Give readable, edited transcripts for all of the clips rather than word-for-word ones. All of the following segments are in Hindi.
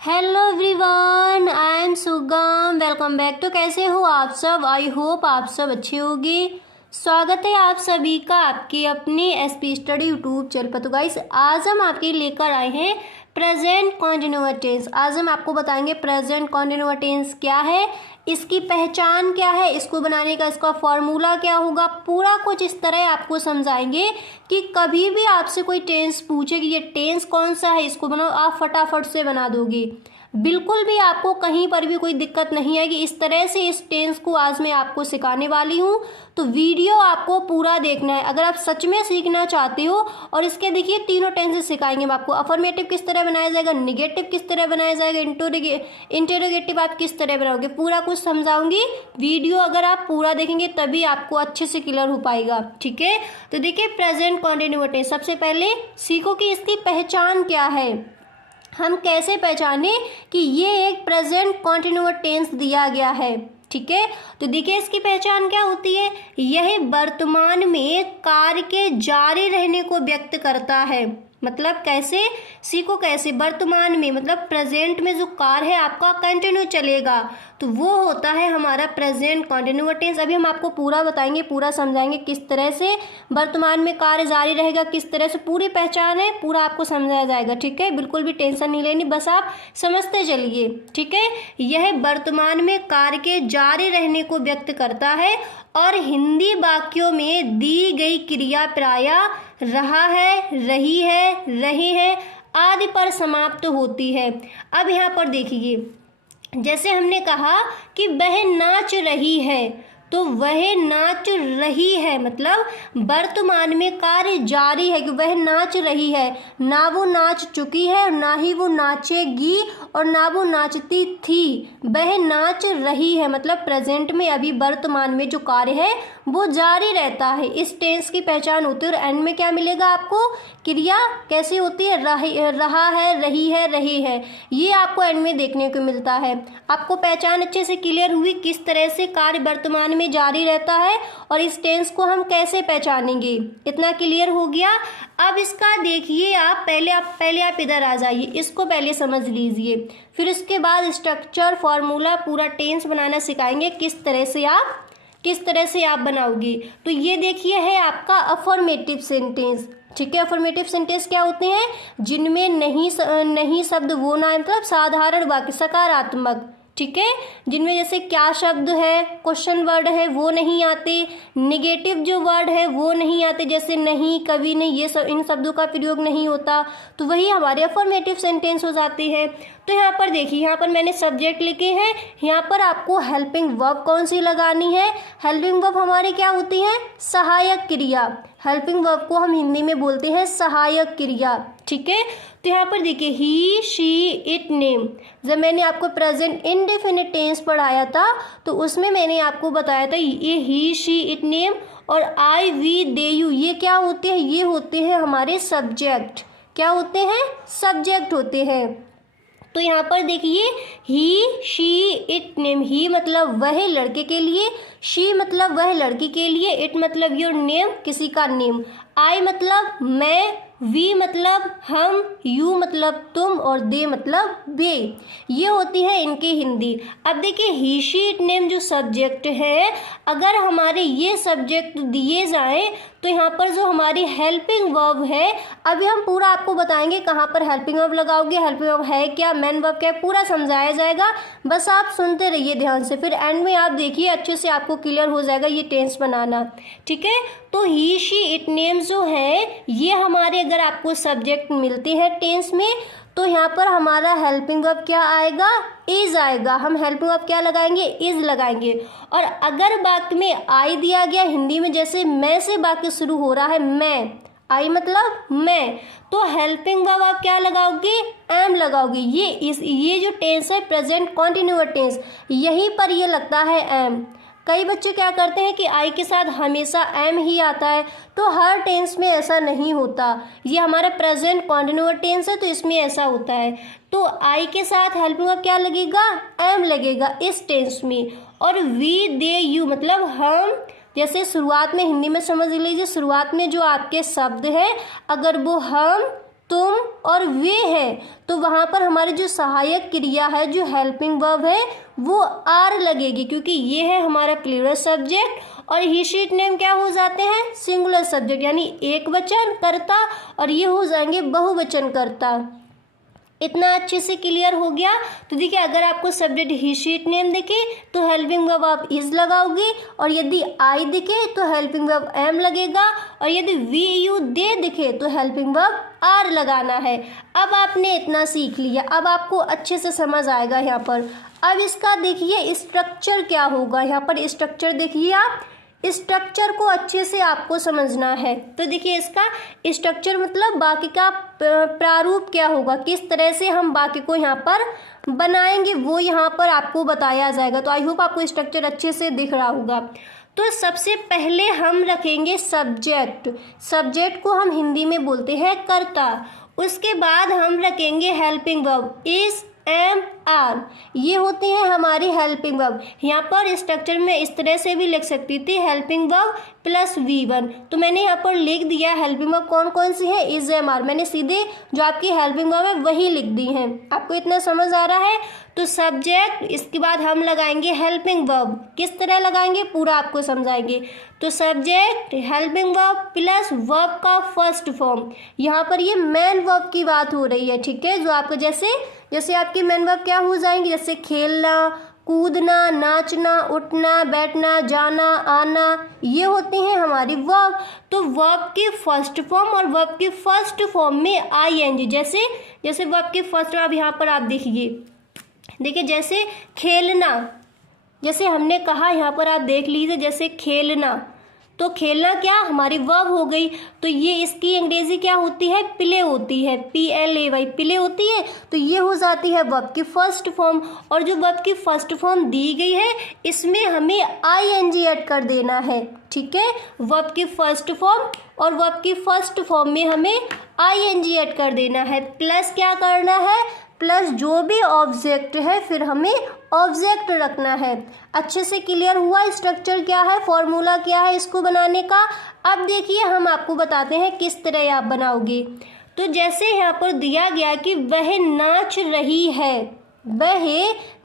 Hello everyone, I am Sugam. Welcome back to. कैसे हो आप सब? आई होप आप सब अच्छे होंगे। स्वागत है आप सभी का आपकी अपनी एसपी स्टडी यूट्यूब चैनल पर। तो गाइस, आज हम आपके लेकर आए हैं प्रेजेंट कॉन्टिन्यूअस टेंस। आज हम आपको बताएंगे प्रेजेंट कॉन्टिन्यूअस टेंस क्या है, इसकी पहचान क्या है, इसको बनाने का इसका फॉर्मूला क्या होगा, पूरा कुछ इस तरह आपको समझाएंगे कि कभी भी आपसे कोई टेंस पूछे कि ये टेंस कौन सा है, इसको बनाओ, आप फटाफट से बना दोगे। बिल्कुल भी आपको कहीं पर भी कोई दिक्कत नहीं आएगी। इस तरह से इस टेंस को आज मैं आपको सिखाने वाली हूँ, तो वीडियो आपको पूरा देखना है अगर आप सच में सीखना चाहते हो। और इसके देखिए तीनों टेंसेस सिखाएंगे हम आपको। अफर्मेटिव किस तरह बनाया जाएगा, निगेटिव किस तरह बनाया जाएगा, इंटेरोगेटिव आप किस तरह बनाओगे, पूरा कुछ समझाऊंगी। वीडियो अगर आप पूरा देखेंगे तभी आपको अच्छे से क्लियर हो पाएगा, ठीक है। तो देखिए प्रेजेंट कॉन्टिन्यूअस टेंस, सबसे पहले सीखो कि इसकी पहचान क्या है। हम कैसे पहचाने कि ये एक प्रेजेंट कॉन्टिन्यूअस टेंस दिया गया है, ठीक है। तो देखिए इसकी पहचान क्या होती है, यह वर्तमान में कार्य के जारी रहने को व्यक्त करता है। मतलब कैसे, सीखो कैसे, वर्तमान में मतलब प्रेजेंट में जो कार्य है आपका कंटिन्यू चलेगा, तो वो होता है हमारा प्रेजेंट कॉन्टिन्यूअस टेंस। अभी हम आपको पूरा बताएंगे, पूरा समझाएंगे किस तरह से वर्तमान में कार्य जारी रहेगा, किस तरह से पूरी पहचान है, पूरा आपको समझाया जाएगा, ठीक है। बिल्कुल भी टेंशन नहीं लेनी, बस आप समझते चलिए, ठीक है। यह वर्तमान में कार्य के जारी रहने को व्यक्त करता है और हिंदी वाक्यों में दी गई क्रिया प्रायः रहा है, रही है, रहे हैं आदि पर समाप्त होती है। अब यहाँ पर देखिए, जैसे हमने कहा कि वह नाच रही है, तो वह नाच रही है मतलब वर्तमान में कार्य जारी है कि वह नाच रही है। ना वो नाच चुकी है, ना ही वो नाचेगी, और ना वो नाचती थी। वह नाच रही है मतलब प्रेजेंट में अभी वर्तमान में जो कार्य है वो जारी रहता है। इस टेंस की पहचान होती है। और एंड में क्या मिलेगा आपको, क्रिया कैसी होती है, रहा है, रही है, रहे है, ये आपको एंड में देखने को मिलता है। आपको पहचान अच्छे से क्लियर हुई किस तरह से कार्य वर्तमान में जारी रहता है और इस टेंस को हम कैसे पहचानेंगे, इतना क्लियर हो गया। अब इसका देखिए आप पहले आप इधर आ जाइए, इसको पहले समझ लीजिए, फिर उसके बाद स्ट्रक्चर फॉर्मूला पूरा टेंस बनाना सिखाएंगे किस तरह से आप बनाओगे। तो ये देखिए है आपका अफर्मेटिव सेंटेंस, ठीक है। अफर्मेटिव सेंटेंस क्या होते हैं, जिनमें नहीं शब्द वो ना, मतलब साधारण वाक्य सकारात्मक, ठीक है, जिनमें जैसे क्या शब्द है, क्वेश्चन वर्ड है, वो नहीं आते। निगेटिव जो वर्ड है वो नहीं आते, जैसे नहीं, कभी नहीं, ये सब इन शब्दों का प्रयोग नहीं होता, तो वही हमारे अफर्मेटिव सेंटेंस हो जाते हैं। तो यहाँ पर देखिए, यहाँ पर मैंने सब्जेक्ट लिखे हैं, यहाँ पर आपको हेल्पिंग वर्ब कौन सी लगानी है। हेल्पिंग वर्ब हमारी क्या होती है, सहायक क्रिया। हेल्पिंग वर्ब को हम हिंदी में बोलते हैं सहायक क्रिया, ठीक है। तो यहाँ पर देखिए ही, शी, इट, नेम। जब मैंने आपको प्रेजेंट इंडेफिनिट टेंस पढ़ाया था तो उसमें मैंने आपको बताया था ये ही, शी, इट, नेम और आई, वी, दे, यू, ये क्या होते हैं, ये होते हैं हमारे सब्जेक्ट। क्या होते हैं, सब्जेक्ट होते हैं। तो यहाँ पर देखिए ही, शी, इट, नेम। ही मतलब वह लड़के के लिए, शी मतलब वह लड़की के लिए, इट मतलब योर नेम, किसी का नेम, आई मतलब मैं, वी मतलब हम, यू मतलब तुम, और दे मतलब वे। ये होती है इनकी हिंदी। अब देखिए ही, शी, इट, नेम जो सब्जेक्ट है, अगर हमारे ये सब्जेक्ट दिए जाएं तो यहाँ पर जो हमारी हेल्पिंग वर्ब है, अभी हम पूरा आपको बताएंगे कहाँ पर हेल्पिंग वर्ब लगाओगे, हेल्पिंग वर्ब है क्या, मेन वर्ब क्या है, पूरा समझाया जाएगा। बस आप सुनते रहिए ध्यान से, फिर एंड में आप देखिए अच्छे से आपको क्लियर हो जाएगा ये टेंस बनाना, ठीक है। तो ही, शी, इट, नेम जो है ये हमारे अगर आपको सब्जेक्ट मिलते हैं टेंस में, तो यहाँ पर हमारा हेल्पिंग वर्ब क्या आएगा, इज आएगा। हम हेल्पिंग वर्ब क्या लगाएंगे, इज लगाएंगे। और अगर वाक्य में आई दिया गया, हिंदी में जैसे मैं से वाक्य शुरू हो रहा है, मैं, आई मतलब मैं, तो हेल्पिंग वर्ब आप क्या लगाओगे, एम लगाओगे। ये जो टेंस है प्रेजेंट कॉन्टिन्यूअस टेंस, यहीं पर ये लगता है एम। कई बच्चे क्या करते हैं कि आई के साथ हमेशा एम ही आता है, तो हर टेंस में ऐसा नहीं होता। ये हमारा प्रेजेंट कॉन्टिन्यूअस टेंस है तो इसमें ऐसा होता है। तो आई के साथ हेल्पिंग वर्ब क्या लगेगा, एम लगेगा इस टेंस में। और वी, दे, यू मतलब हम, जैसे शुरुआत में हिंदी में समझ लीजिए, शुरुआत में जो आपके शब्द है अगर वो हम, तुम और वे है, तो वहाँ पर हमारी जो सहायक क्रिया है, जो हेल्पिंग वर्ब है, वो आर लगेगी, क्योंकि ये है हमारा प्लूरल सब्जेक्ट और ही शी इट नेम क्या हो जाते हैं, सिंगुलर सब्जेक्ट, यानी एक वचन कर्ता, और ये हो जाएंगे बहुवचन कर्ता। इतना अच्छे से क्लियर हो गया। तो देखिए, अगर आपको subject he she it name दिखे तो हेल्पिंग वर्ब आप इज लगाओगे, और यदि आई दिखे तो हेल्पिंग वर्ब एम लगेगा, और यदि वी यू दे दिखे तो हेल्पिंग वर्ब आर लगाना है। अब आपने इतना सीख लिया, अब आपको अच्छे से समझ आएगा यहाँ पर। अब इसका देखिए स्ट्रक्चर क्या होगा, यहाँ पर स्ट्रक्चर देखिए, आप स्ट्रक्चर को अच्छे से आपको समझना है। तो देखिए, इसका स्ट्रक्चर मतलब बाकी का प्रारूप क्या होगा, किस तरह से हम बाकी को यहाँ पर बनाएंगे, वो यहाँ पर आपको बताया जाएगा। तो आई होप आपको स्ट्रक्चर अच्छे से दिख रहा होगा। तो सबसे पहले हम रखेंगे सब्जेक्ट। सब्जेक्ट को हम हिंदी में बोलते हैं कर्ता। उसके बाद हम रखेंगे helping verb is, am, are, ये होते हैं हमारी हेल्पिंग वर्ब। यहाँ पर स्ट्रक्चर में इस तरह से भी लिख सकती थी, हेल्पिंग वर्ब प्लस V1। तो मैंने यहाँ पर लिख दिया हेल्पिंग वर्ब कौन कौन सी है, इज, एम, आर, मैंने सीधे जो आपकी हेल्पिंग वर्ब है वही लिख दी है। आपको इतना समझ आ रहा है। तो सब्जेक्ट, इसके बाद हम लगाएंगे हेल्पिंग वर्ब। किस तरह लगाएंगे पूरा आपको समझाएंगे। तो subject, helping verb plus verb का फर्स्ट फॉर्म। यहाँ पर ये मेन वर्ब की बात हो रही है, ठीक है, जो आपको जैसे आपकी मेन वर्ब क्या हो जाएंगी, जैसे खेलना, कूदना, नाचना, उठना, बैठना, जाना, आना, ये होती हैं हमारी वर्ब। तो वर्ब की फर्स्ट फॉर्म और वर्ब की फर्स्ट फॉर्म में ING, जैसे वर्ब की फर्स्ट, अब यहाँ पर आप देखिए जैसे खेलना, जैसे हमने कहा यहाँ पर आप देख लीजिए, जैसे खेलना, तो खेलना क्या हमारी वर्ब हो गई। तो ये इसकी अंग्रेजी क्या होती है, प्ले होती है, PLAY, प्ले होती है। तो ये हो जाती है वर्ब की फर्स्ट फॉर्म, और जो वर्ब की फर्स्ट फॉर्म दी गई है इसमें हमें ING ऐड कर देना है, ठीक है। वर्ब की फर्स्ट फॉर्म और वर्ब की फर्स्ट फॉर्म में हमें ING ऐड कर देना है, प्लस क्या करना है, प्लस जो भी ऑब्जेक्ट है फिर हमें ऑब्जेक्ट रखना है। अच्छे से क्लियर हुआ स्ट्रक्चर क्या है, फॉर्मूला क्या है इसको बनाने का। अब देखिए हम आपको बताते हैं किस तरह आप बनाओगे। तो जैसे यहाँ पर दिया गया कि वह नाच रही है, वह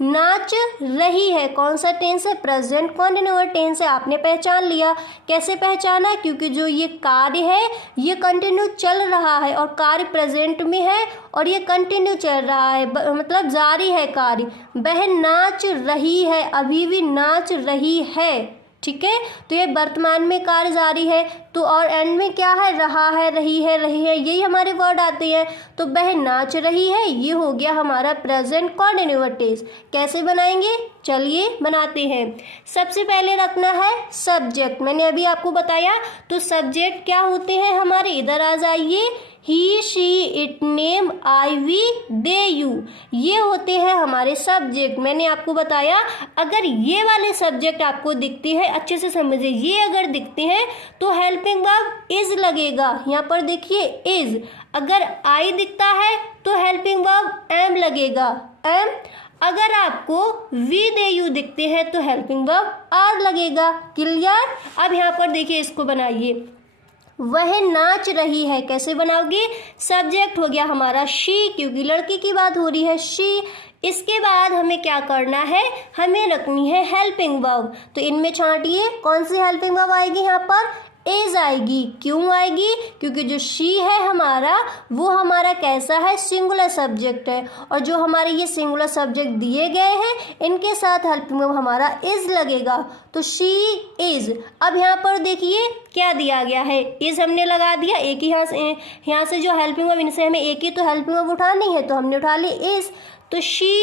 नाच रही है, कौन सा टेंस है, प्रेजेंट कॉन्टिन्यूअस टेंस है। आपने पहचान लिया। कैसे पहचाना, क्योंकि जो ये कार्य है ये कंटिन्यू चल रहा है, और कार्य प्रेजेंट में है और ये कंटिन्यू चल रहा है, मतलब जारी है कार्य। वह नाच रही है, अभी भी नाच रही है, ठीक है। तो ये वर्तमान में कार्य जारी है। तो और एंड में क्या है, रहा है, रही है, यही हमारे वर्ड आते हैं। तो वह नाच रही है, ये हो गया हमारा प्रेजेंट कॉन्टिन्यूअस टेंस। कैसे बनाएंगे, चलिए बनाते हैं। सबसे पहले रखना है सब्जेक्ट, मैंने अभी आपको बताया। तो सब्जेक्ट क्या होते हैं हमारे, इधर आ जाइए, he, she, it, name, I, we, they, you, ये होते हैं हमारे सब्जेक्ट। मैंने आपको बताया, अगर ये वाले सब्जेक्ट आपको दिखते हैं, अच्छे से समझिए, ये अगर दिखते हैं तो हेल्पिंग वर्ब इज लगेगा। यहाँ पर देखिए इज, अगर आई दिखता है तो हेल्पिंग वर्ब एम लगेगा, एम। अगर आपको वी, दे, यू दिखते हैं तो हेल्पिंग वर्ब आर लगेगा। क्लियर। अब यहाँ पर देखिए, इसको बनाइए, वह नाच रही है, कैसे बनाओगे, सब्जेक्ट हो गया हमारा शी, क्योंकि लड़की की बात हो रही है, शी। इसके बाद हमें क्या करना है, हमें रखनी है हेल्पिंग वर्ब। तो इनमें छांटिए, कौन सी हेल्पिंग वर्ब आएगी, यहाँ पर इज आएगी। क्यों आएगी, क्योंकि जो शी है हमारा, वो हमारा कैसा है, सिंगुलर सब्जेक्ट है, और जो हमारे ये सिंगुलर सब्जेक्ट दिए गए हैं इनके साथ हेल्पिंग वर्ब हमारा इज लगेगा। तो शी इज। अब यहाँ पर देखिए क्या दिया गया है, इज हमने लगा दिया, एक ही यहाँ से जो हेल्पिंग वर्ब, इनसे हमें एक ही तो हेल्पिंग वर्ब उठानी है, तो हमने उठा ली इज। तो शी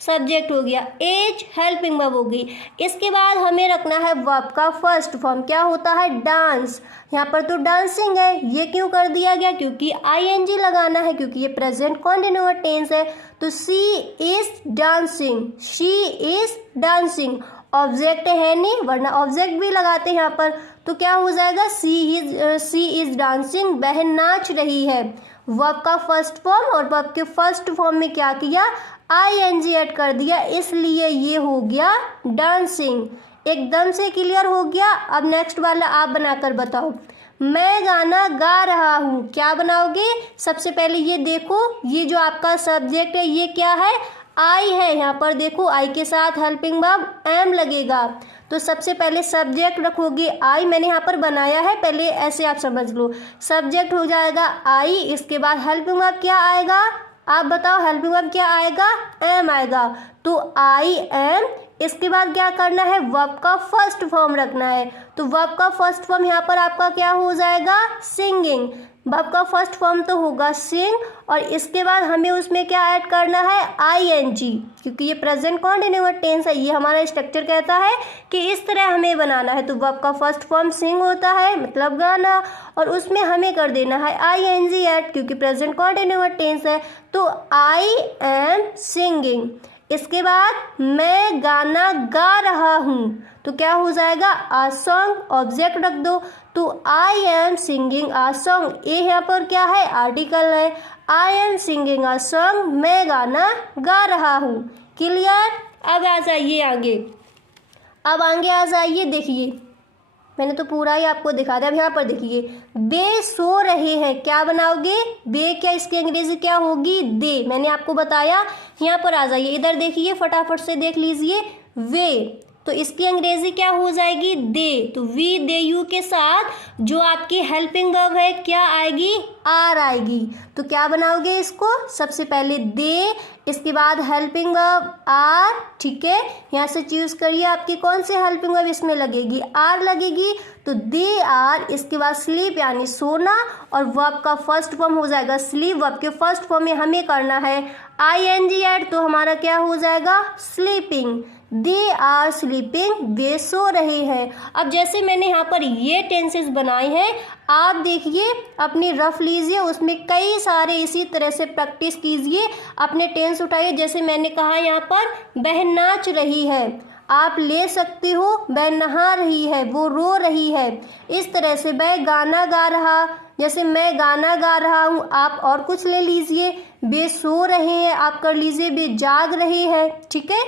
सब्जेक्ट हो गया, एज हेल्पिंग वर्ब हो गई। इसके बाद हमें रखना है वर्ब का फर्स्ट फॉर्म, क्या होता है, डांस। यहाँ पर तो डांसिंग है, ये क्यों कर दिया गया, क्योंकि ING लगाना है, क्योंकि ये प्रेजेंट कॉन्टिन्यूअस टेंस है। तो she is dancing, she is dancing. Object है नहीं, वरना ऑब्जेक्ट भी लगाते हैं यहाँ पर। तो क्या हो जाएगा, सी इज डांसिंग, वह नाच रही है। वर्ब का फर्स्ट फॉर्म और वर्ब के फर्स्ट फॉर्म में क्या किया, ING ऐड कर दिया, इसलिए ये हो गया डांसिंग। एकदम से क्लियर हो गया। अब नेक्स्ट वाला आप बनाकर बताओ। मैं गाना गा रहा हूँ। क्या बनाओगे? सबसे पहले ये देखो, ये जो आपका सब्जेक्ट है ये क्या है? आई है। यहाँ पर देखो आई के साथ हेल्पिंग वर्ब एम लगेगा। तो सबसे पहले सब्जेक्ट रखोगे आई, मैंने यहाँ पर बनाया है, पहले ऐसे आप समझ लो। सब्जेक्ट हो जाएगा आई, इसके बाद हेल्पिंग वर्ब क्या आएगा? आप बताओ, हेल्पिंग वर्ब क्या आएगा? एम आएगा। तो आई एम, इसके बाद क्या करना है? वर्ब का फर्स्ट फॉर्म रखना है। तो वर्ब का फर्स्ट फॉर्म यहाँ पर आपका क्या हो जाएगा? सिंगिंग। वर्ब का फर्स्ट फॉर्म तो होगा सिंग, और इसके बाद हमें उसमें क्या ऐड करना है? आईएनजी, क्योंकि ये प्रेजेंट कॉन्टिन्यूअस टेंस है, ये हमारा स्ट्रक्चर कहता है कि इस तरह हमें बनाना है। तो वर्ब का फर्स्ट फॉर्म सिंग होता है, मतलब गाना, और उसमें हमें कर देना है आईएनजी ऐड, क्योंकि प्रेजेंट कॉन्टिन्यूअस टेंस है। तो आई एम सिंगिंग। इसके बाद मैं गाना गा रहा हूँ, तो क्या हो जाएगा? आ सॉन्ग, ऑब्जेक्ट रख दो। तो I am singing uh song, ये यहाँ पर क्या है? आर्टिकल है। I am singing uh song, मैं गाना गा रहा हूँ। क्लियर? अब आ जाइए आगे, अब आगे आ जाइए। देखिए मैंने तो पूरा ही आपको दिखा दिया। अब यहाँ पर देखिए, बे सो रहे हैं। क्या बनाओगे? बे क्या इसकी अंग्रेजी क्या होगी? दे। मैंने आपको बताया। यहाँ पर आ जाइए, इधर देखिए, फटाफट से देख लीजिए। वे, तो इसकी अंग्रेजी क्या हो जाएगी? दे। तो वी दे यू के साथ जो आपकी हेल्पिंग वर्ब है क्या आएगी? आर आएगी। तो क्या बनाओगे इसको? सबसे पहले दे, इसके बाद हेल्पिंग वर्ब आर। ठीक है, यहाँ से चूज करिए आपकी कौन सी हेल्पिंग वर्ब इसमें लगेगी? आर लगेगी। तो दे आर, इसके बाद स्लीप यानी सोना, और वर्ब का फर्स्ट फॉर्म हो जाएगा स्लीप। वर्ब के फर्स्ट फॉर्म में हमें करना है आईएनजी ऐड, तो हमारा क्या हो जाएगा? स्लीपिंग। दे आर स्लीपिंग, वे सो रहे हैं। अब जैसे मैंने यहाँ पर ये टेंसेस बनाए हैं, आप देखिए अपनी रफ लीजिए, उसमें कई सारे इसी तरह से प्रैक्टिस कीजिए। अपने टेंस उठाइए, जैसे मैंने कहा यहाँ पर वह नाच रही है, आप ले सकती हो वह नहा रही है, वो रो रही है। इस तरह से वह गाना गा रहा, जैसे मैं गाना गा रहा हूँ, आप और कुछ ले लीजिए। वे सो रहे हैं, आप कर लीजिए वे जाग रहे हैं। ठीक है,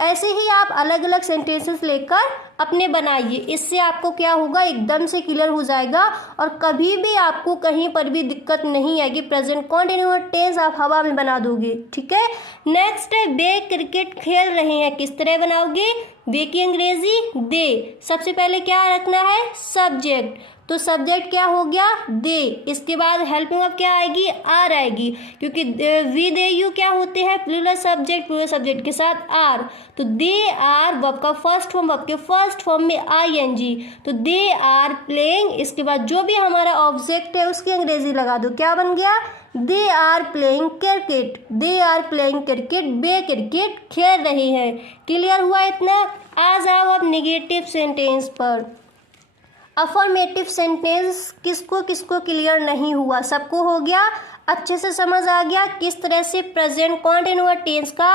ऐसे ही आप अलग अलग सेंटेंसेस लेकर अपने बनाइए। इससे आपको क्या होगा? एकदम से क्लियर हो जाएगा, और कभी भी आपको कहीं पर भी दिक्कत नहीं आएगी। प्रेजेंट कॉन्टिन्यूअस टेंस आप हवा में बना दोगे। ठीक है, नेक्स्ट है वे क्रिकेट खेल रहे हैं। किस तरह बनाओगे? वे की अंग्रेजी दे। सबसे पहले क्या रखना है? सब्जेक्ट। तो सब्जेक्ट क्या हो गया? दे। इसके बाद हेल्पिंग वर्ब क्या आएगी? आर आएगी, क्योंकि वी दे यू क्या होते हैं? प्लूरल सब्जेक्ट, प्लूरल सब्जेक्ट के साथ आर। तो दे आर वर्ब का फर्स्ट फॉर्म, वर्ब के फर्स्ट फॉर्म में आईएनजी। तो दे आर प्लेइंग, इसके बाद जो भी हमारा ऑब्जेक्ट है उसकी अंग्रेजी लगा दो। क्या बन गया? They are playing cricket. They are playing cricket, वे क्रिकेट खेल रहे हैं। क्लियर हुआ इतना? आ जाओ अब नेगेटिव सेंटेंस पर। अफर्मेटिव सेंटेंस किसको किसको क्लियर नहीं हुआ? सबको हो गया? अच्छे से समझ आ गया किस तरह से प्रेजेंट कॉन्टिन्यूअस टेंस का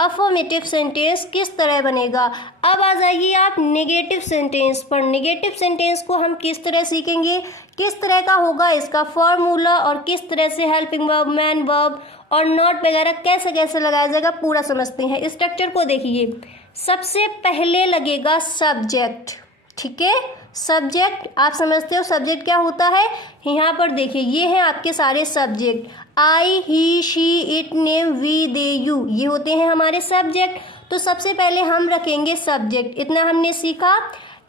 अफर्मेटिव सेंटेंस किस तरह बनेगा। अब आ जाइए आप नेगेटिव सेंटेंस पर। नेगेटिव सेंटेंस को हम किस तरह सीखेंगे, किस तरह का होगा इसका फॉर्मूला, और किस तरह से हेल्पिंग वर्ब, मैन वर्ब और नॉट वगैरह कैसे कैसे लगाया जाएगा, पूरा समझते हैं। स्ट्रक्चर को देखिए, सबसे पहले लगेगा सब्जेक्ट। ठीक है, सब्जेक्ट आप समझते हो सब्जेक्ट क्या होता है। यहाँ पर देखिए ये हैं आपके सारे subject, I, he, she, it, name, we, they, you, ये होते हैं हमारे सब्जेक्ट। तो सबसे पहले हम रखेंगे सब्जेक्ट, इतना हमने सीखा।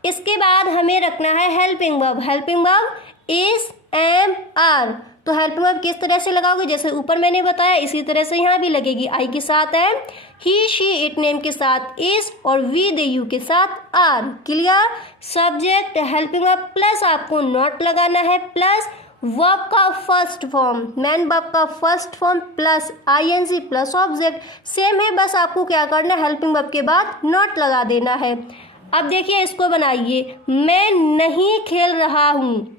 इसके बाद हमें रखना है helping verb. Helping verb is, am, are. तो हेल्पिंग वर्ब किस तरह से लगाओगे? जैसे ऊपर मैंने बताया इसी तरह से यहाँ भी लगेगी। आई के साथ am, he, she, it, name के साथ इज, और वी, दे, यू के साथ are. Clear? Subject, helping verb plus आपको नॉट लगाना है, प्लस वर्ब का फर्स्ट फॉर्म, मैन वर्ब का first form plus ING plus object. Same है, बस आपको क्या करना है? हेल्पिंग वर्ब के बाद नॉट लगा देना है। अब देखिए इसको बनाइए, मैं नहीं खेल रहा हूँ।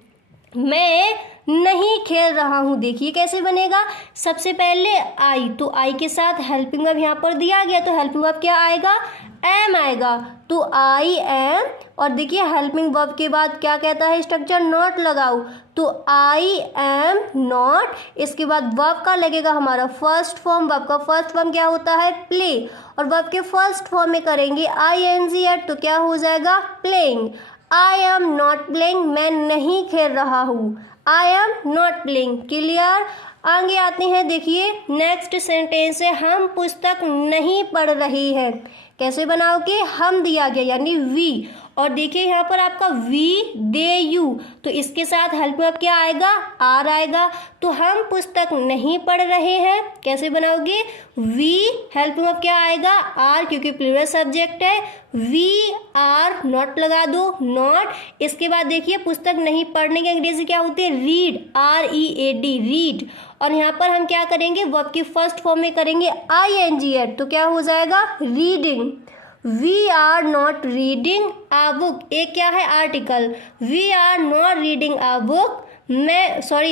मैं नहीं खेल रहा हूँ, देखिए कैसे बनेगा। सबसे पहले आई, तो आई के साथ हेल्पिंग वर्ब यहाँ पर दिया गया, तो हेल्पिंग वर्ब क्या आएगा? एम आएगा। तो आई एम, और देखिए हेल्पिंग वर्ब के बाद क्या कहता है स्ट्रक्चर? नॉट लगाओ। तो आई एम नॉट, इसके बाद वर्ब का लगेगा हमारा फर्स्ट फॉर्म। वर्ब का फर्स्ट फॉर्म क्या होता है? प्ले, और वर्ब के फर्स्ट फॉर्म में करेंगे आईएनजी ऐड, तो क्या हो जाएगा? Playing. I am not playing, मैं नहीं खेल रहा हूँ। I am not playing, clear. आगे आते हैं, देखिए नेक्स्ट सेंटेंस है हम पुस्तक नहीं पढ़ रही है। कैसे बनाओगे, हम दिया गया यानी वी, और देखिए यहाँ पर आपका वी दे यू, तो इसके साथ हेल्प में क्या आएगा, आर आएगा। तो हम पुस्तक नहीं पढ़ रहे हैं, कैसे बनाओगे, वी हेल्प में क्या आएगा, आर, क्योंकि प्लूरल सब्जेक्ट है। वी आर नॉट लगा दो, नॉट। इसके बाद देखिए पुस्तक नहीं पढ़ने की अंग्रेजी क्या होती है, रीड, READ, रीड। और यहाँ पर हम क्या करेंगे, वर्ब की फर्स्ट फॉर्म में करेंगे ING ऐड, तो क्या हो जाएगा, reading. We are not reading a book, एक क्या है, article. We are not reading a book,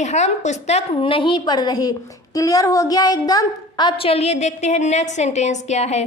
हम पुस्तक नहीं पढ़ रहे। क्लियर हो गया एकदम। अब चलिए देखते हैं नेक्स्ट सेंटेंस क्या है।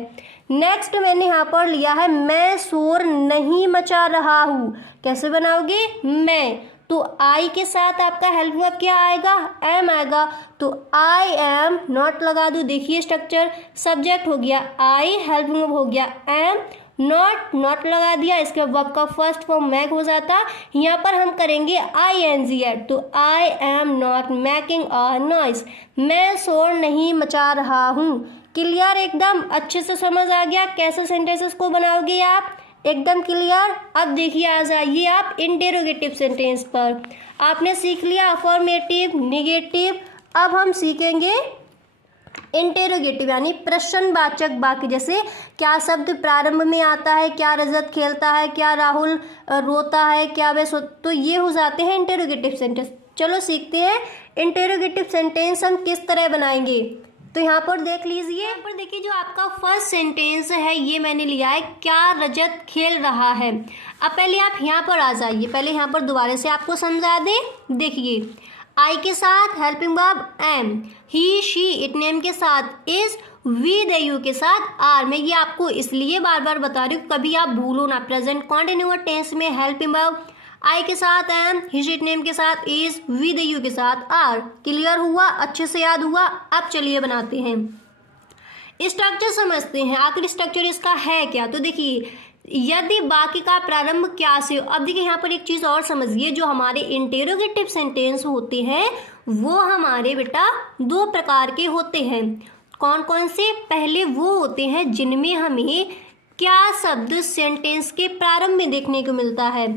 नेक्स्ट मैंने यहाँ पर लिया है मैं शोर नहीं मचा रहा हूँ। कैसे बनाओगे, मैं, तो आई के साथ आपका हेल्प वर्ब क्या आएगा, एम आएगा। तो आई एम नॉट लगा दूँ, देखिए स्ट्रक्चर, सब्जेक्ट हो गया आई, हेल्प वर्ब हो गया एम, नॉट लगा दिया, इसके वर्ब का फर्स्ट फॉर्म मैक हो जाता। यहाँ पर हम करेंगे ING ऐड, तो I am not making a noise, मैं शोर नहीं मचा रहा हूँ। क्लियर एकदम, अच्छे से समझ आ गया कैसे सेंटेंसेस को बनाओगे आप, एकदम क्लियर। अब देखिए आ जाइए आप इंटेरोगेटिव सेंटेंस पर। आपने सीख लिया अफर्मेटिव, निगेटिव, अब हम सीखेंगे इंटेरोगेटिव यानी प्रश्नवाचक वाक्य। जैसे क्या शब्द प्रारंभ में आता है, क्या रजत खेलता है, क्या राहुल रोता है, क्या वे तो ये हो जाते हैं इंटेरोगेटिव सेंटेंस। चलो सीखते हैं इंटेरोगेटिव सेंटेंस हम किस तरह बनाएंगे। तो यहाँ पर देख लीजिए, यहाँ पर देखिए जो आपका फर्स्ट सेंटेंस है ये मैंने लिया है क्या रजत खेल रहा है। अब पहले आप यहाँ पर आ जाइए, पहले यहाँ पर दोबारा से आपको समझा दे। देखिए आई के साथ helping verb am, he she it name के साथ इज, वी दे यू के साथ आर। मैं ये आपको इसलिए बार बार बता रही हूँ कभी आप भूलो ना। प्रेजेंट कॉन्टिन्यूअस टेंस में हेल्पिंग वर्ब आई के साथ एम, हिज इट नेम के साथ इज, वी द यू के साथ आर। क्लियर हुआ, अच्छे से याद हुआ। अब चलिए बनाते हैं, स्ट्रक्चर समझते हैं आखिर स्ट्रक्चर इसका है क्या। तो देखिए यदि वाक्य का प्रारंभ क्या से, अब देखिए यहाँ पर एक चीज़ और समझिए, जो हमारे इंटेरोगेटिव सेंटेंस होते हैं वो हमारे बेटा दो प्रकार के होते हैं। कौन कौन से, पहले वो होते हैं जिनमें हमें क्या शब्द सेंटेंस के प्रारंभ में देखने को मिलता है,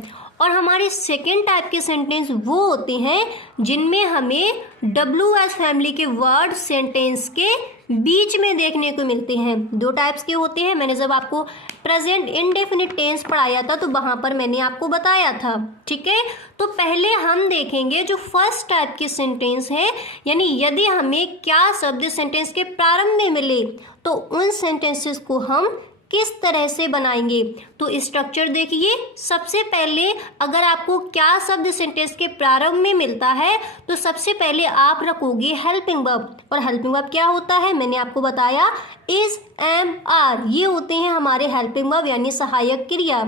और हमारे सेकेंड टाइप के सेंटेंस वो होते हैं जिनमें हमें WH फैमिली के वर्ड सेंटेंस के बीच में देखने को मिलते हैं। दो टाइप्स के होते हैं। मैंने जब आपको प्रेजेंट इंडेफिनिट टेंस पढ़ाया था तो वहाँ पर मैंने आपको बताया था, ठीक है। तो पहले हम देखेंगे जो फर्स्ट टाइप के सेंटेंस है, यानी यदि हमें क्या शब्द सेंटेंस के प्रारंभ में मिले तो उन सेंटेंसेस को हम किस तरह से बनाएंगे। तो स्ट्रक्चर देखिए, सबसे पहले अगर आपको क्या शब्द सेंटेंस के प्रारंभ में मिलता है तो सबसे पहले आप रखोगे हेल्पिंग वर्ब, और हेल्पिंग वर्ब क्या होता है मैंने आपको बताया, इज, एम, आर, ये होते हैं हमारे हेल्पिंग वर्ब यानी सहायक क्रिया।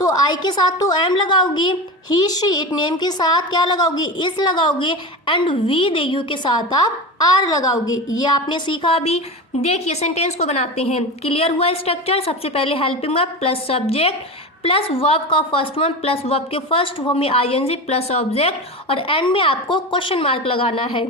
तो आई के साथ तो एम लगाओगे, ही शी इट नेम के साथ क्या लगाओगे, इज लगाओगे, एंड वी दे यू के साथ आप आर लगाओगे। ये आपने सीखा अभी। देखिए सेंटेंस को बनाते हैं। क्लियर हुआ स्ट्रक्चर, सबसे पहले helping verb plus subject plus verb का फर्स्ट वन प्लस वर्ब के फर्स्ट फॉर्म में ING प्लस ऑब्जेक्ट, और एंड में आपको क्वेश्चन मार्क लगाना है।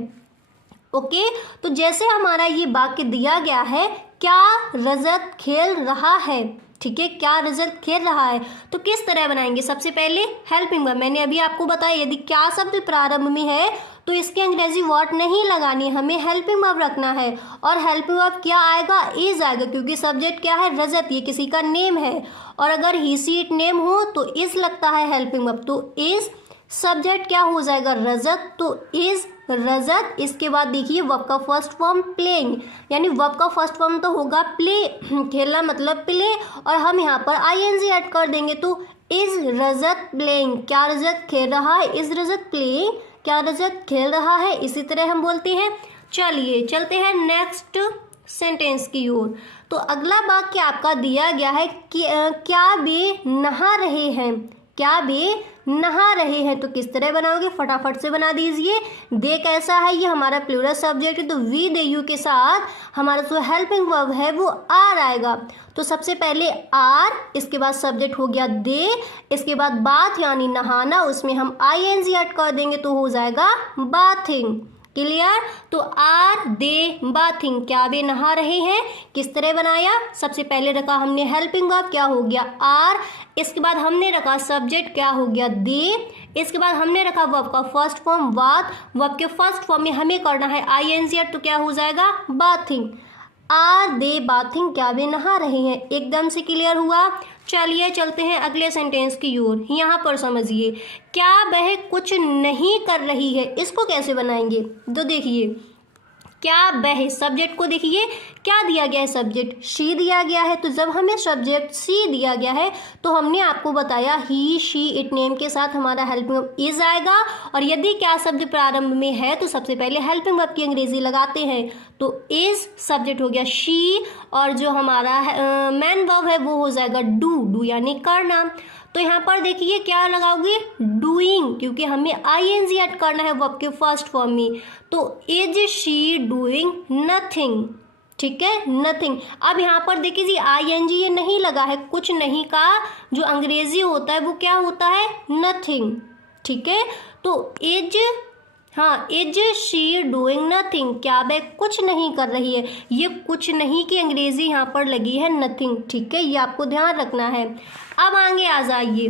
ओके, तो जैसे हमारा ये वाक्य दिया गया है क्या रजत खेल रहा है, ठीक है, क्या रजत खेल रहा है, तो किस तरह बनाएंगे। सबसे पहले हेल्पिंग वर्ब, मैंने अभी आपको बताया यदि क्या शब्द प्रारंभ में है तो इसके अंग्रेजी वर्ड नहीं लगानी, हमें हेल्पिंग वर्ब रखना है। और हेल्पिंग वर्ब क्या आएगा, इज आएगा, क्योंकि सब्जेक्ट क्या है, रजत, ये किसी का नेम है। और अगर ही सी इट नेम हो तो इज लगता है हेल्पिंग वर्ब, तो इज सब्जेक्ट क्या हो जाएगा, रजत, तो इज रजत। इसके बाद देखिए वर्ब का फर्स्ट फॉर्म प्लेइंग, यानी वर्ब का फर्स्ट फॉर्म तो होगा प्ले, खेलना मतलब प्ले, और हम यहाँ पर ING ऐड कर देंगे तो इज रजत प्लेइंग, क्या रजत खेल रहा है, इज रजत प्लेइंग, क्या रजत खेल रहा है। इसी तरह हम बोलते हैं। चलिए चलते हैं नेक्स्ट सेंटेंस की ओर। तो अगला वाक्य आपका दिया गया है कि क्या वे नहा रहे हैं, क्या वे नहा रहे हैं। तो किस तरह बनाओगे, फटाफट से बना दीजिए। दे कैसा है, ये हमारा प्लूरल सब्जेक्ट है, तो वी दे यू के साथ हमारा जो हेल्पिंग वर्ब है वो आर आएगा। तो सबसे पहले आर, इसके बाद सब्जेक्ट हो गया दे, इसके बाद बाथ यानी नहाना, उसमें हम आईएनजी ऐड कर देंगे तो हो जाएगा बाथिंग। क्लियर। तो आर दे बाथिंग, क्या वे नहा रहे हैं। किस तरह बनाया, सबसे पहले रखा हमने हेल्पिंग वर्ब, क्या हो गया आर, इसके बाद हमने रखा सब्जेक्ट, क्या हो गया दे, इसके बाद हमने रखा वर्ब का फर्स्ट फॉर्म बाथ, वर्ब के फर्स्ट फॉर्म में हमें करना है आईएनजी ऐड, तो क्या हो जाएगा बाथिंग। आर दे बाथिंग, क्या वे नहा रहे हैं। एकदम से क्लियर हुआ। चलिए चलते हैं अगले सेंटेंस की ओर। यहाँ पर समझिए, क्या वह कुछ नहीं कर रही है, इसको कैसे बनाएंगे। तो देखिए, क्या वह, सब्जेक्ट को देखिए क्या दिया गया है, सब्जेक्ट शी दिया गया है। तो जब हमें सब्जेक्ट सी दिया गया है तो हमने आपको बताया ही शी इट नेम के साथ हमारा हेल्पिंग वर्ब इज आएगा, और यदि क्या शब्द प्रारंभ में है तो सबसे पहले हेल्पिंग वर्ब की अंग्रेजी लगाते हैं। तो इज सब्जेक्ट हो गया शी, और जो हमारा मेन वर्ब है वो हो जाएगा डू यानी करना। तो यहाँ पर देखिए क्या लगाओगे, डूइंग, क्योंकि हमें आईएनजी ऐड करना है वर्ब के फर्स्ट फॉर्म में। तो इज शी डूइंग नथिंग, ठीक है, नथिंग। अब यहाँ पर देखिए जी आईएनजी ये नहीं लगा है, कुछ नहीं का जो अंग्रेजी होता है वो क्या होता है, नथिंग, ठीक है। तो इज, हाँ, इज शी डूइंग नथिंग, क्या वह कुछ नहीं कर रही है। ये कुछ नहीं की अंग्रेजी यहाँ पर लगी है नथिंग, ठीक है, ये आपको ध्यान रखना है। अब आगे आ जाइए,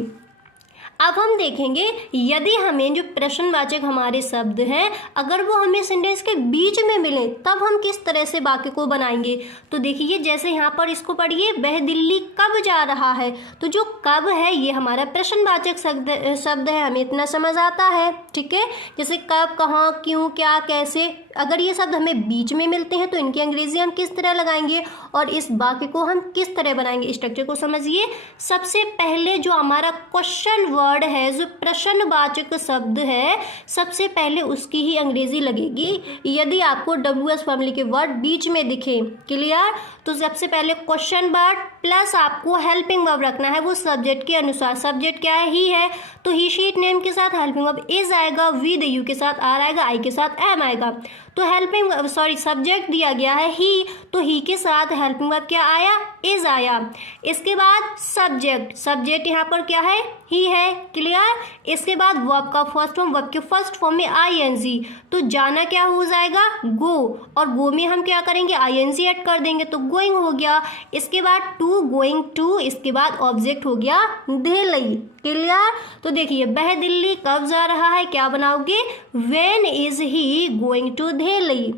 अब हम देखेंगे यदि हमें जो प्रश्नवाचक हमारे शब्द हैं अगर वो हमें सेंटेंस के बीच में मिले तब हम किस तरह से वाक्य को बनाएंगे। तो देखिए जैसे यहाँ पर इसको पढ़िए, वह दिल्ली कब जा रहा है। तो जो कब है ये हमारा प्रश्नवाचक शब्द है, हमें इतना समझ आता है, ठीक है। जैसे कब, कहाँ, क्यों, क्या, कैसे, अगर ये शब्द हमें बीच में मिलते हैं तो इनकी अंग्रेजी हम किस तरह लगाएंगे और इस वाक्य को हम किस तरह बनाएंगे। स्ट्रक्चर को समझिए। सबसे पहले जो हमारा क्वेश्चन वर्ड है, जो प्रश्नवाचक शब्द है, सबसे पहले उसकी ही अंग्रेजी लगेगी यदि आपको WH फैमिली के वर्ड बीच में दिखे। क्लियर। तो सबसे पहले क्वेश्चन वर्ड प्लस आपको हेल्पिंग वर्ब रखना है वो सब्जेक्ट के अनुसार। सब्जेक्ट क्या है, ही है, तो ही शी इट नेम के साथ हेल्पिंग वर्ब इज आएगा, वी द यू के साथ आर आएगा, आई के साथ एम आएगा। तो हेल्पिंग सब्जेक्ट दिया गया है ही, तो ही के साथ हेल्पिंग वर्ब क्या आया, इज आया। इसके बाद सब्जेक्ट यहाँ पर क्या है, ही है। क्लियर। इसके बाद वर्ब का फर्स्ट फॉर्म, वर्ब के फर्स्ट फॉर्म में आईएनजी, तो जाना क्या हो जाएगा, गो, और गो में हम क्या करेंगे, आईएनजी ऐड कर देंगे तो गोइंग हो गया। इसके बाद टू, गोइंग टू, इसके बाद ऑब्जेक्ट हो गया दिल्ली। क्लियर। तो देखिए वह दिल्ली कब जा रहा है, क्या बनाओगे, when is he going to Delhi.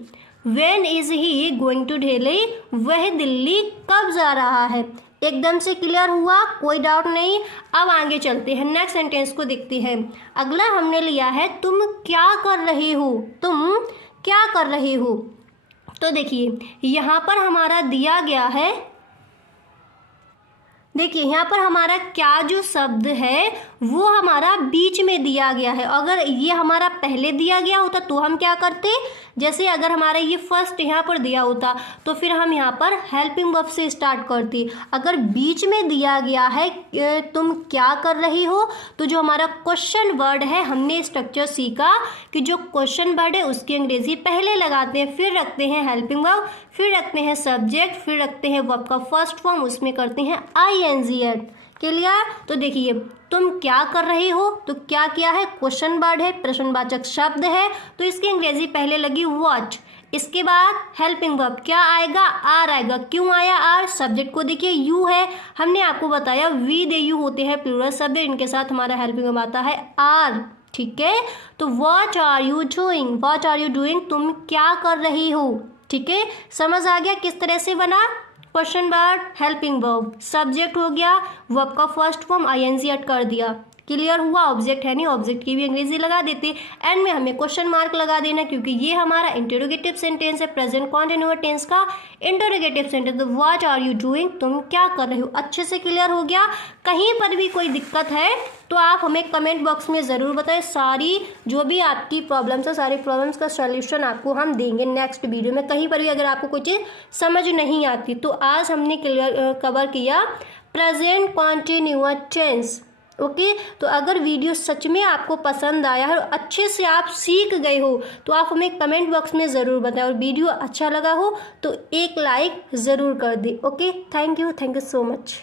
When is he going to Delhi, वह दिल्ली कब जा रहा है। एकदम से क्लियर हुआ, कोई डाउट नहीं। अब आगे चलते हैं, नेक्स्ट सेंटेंस को देखते हैं। अगला हमने लिया है तुम क्या कर रहे हो, तुम क्या कर रहे हो। तो देखिए यहाँ पर हमारा दिया गया है, देखिए यहाँ पर हमारा क्या जो शब्द है वो हमारा बीच में दिया गया है। अगर ये हमारा पहले दिया गया होता तो हम क्या करते, जैसे अगर हमारा ये फर्स्ट यहाँ पर दिया होता तो फिर हम यहाँ पर हेल्पिंग वर्ब से स्टार्ट करते। अगर बीच में दिया गया है तुम क्या कर रही हो, तो जो हमारा क्वेश्चन वर्ड है हमने स्ट्रक्चर सीखा कि जो क्वेश्चन वर्ड है उसकी अंग्रेजी पहले लगाते हैं, फिर रखते हैं हेल्पिंग वर्ब, फिर रखते हैं सब्जेक्ट, फिर रखते हैं वर्ब का फर्स्ट फॉर्म, उसमें करते हैं आईएनजी ऐड। क्लियर। तो देखिए तुम क्या कर रहे हो, तो क्या किया है, क्वेश्चन वर्ड है, प्रश्नवाचक शब्द है, तो इसकी अंग्रेजी पहले लगी व्हाट। इसके बाद हेल्पिंग वर्ब क्या आएगा, आर आएगा। क्यों आया आर, सब्जेक्ट को देखिए यू है, हमने आपको बताया वी दे यू होते हैं प्लूरल शब्द, इनके साथ हमारा हेल्पिंग वर्ब आता है आर। ठीक है। तो what are you doing, what are you doing, तुम क्या कर रही हो। ठीक है, समझ आ गया किस तरह से बना, question word, helping verb, subject हो गया, वर्ब का फर्स्ट फॉर्म आईएनजी ऐड कर दिया। क्लियर हुआ। ऑब्जेक्ट है नहीं, ऑब्जेक्ट की भी अंग्रेजी लगा देते, एंड में हमें क्वेश्चन मार्क लगा देना क्योंकि ये हमारा इंटरोगेटिव सेंटेंस है, प्रेजेंट कॉन्टिन्यूअस टेंस का इंटरोगेटिव सेंटेंस। तो व्हाट आर यू डूइंग, तुम क्या कर रहे हो। अच्छे से क्लियर हो गया। कहीं पर भी कोई दिक्कत है तो आप हमें कमेंट बॉक्स में ज़रूर बताएं, सारी जो भी आपकी प्रॉब्लम्स है सारी प्रॉब्लम्स का सॉल्यूशन आपको हम देंगे नेक्स्ट वीडियो में। कहीं पर भी अगर आपको कोई चीज़ समझ नहीं आती तो आज हमने कवर किया प्रेजेंट कॉन्टिन्यूअस टेंस। ओके। तो अगर वीडियो सच में आपको पसंद आया है और अच्छे से आप सीख गए हो तो आप हमें कमेंट बॉक्स में ज़रूर बताएं, और वीडियो अच्छा लगा हो तो एक लाइक ज़रूर कर दें। Okay, thank you so much.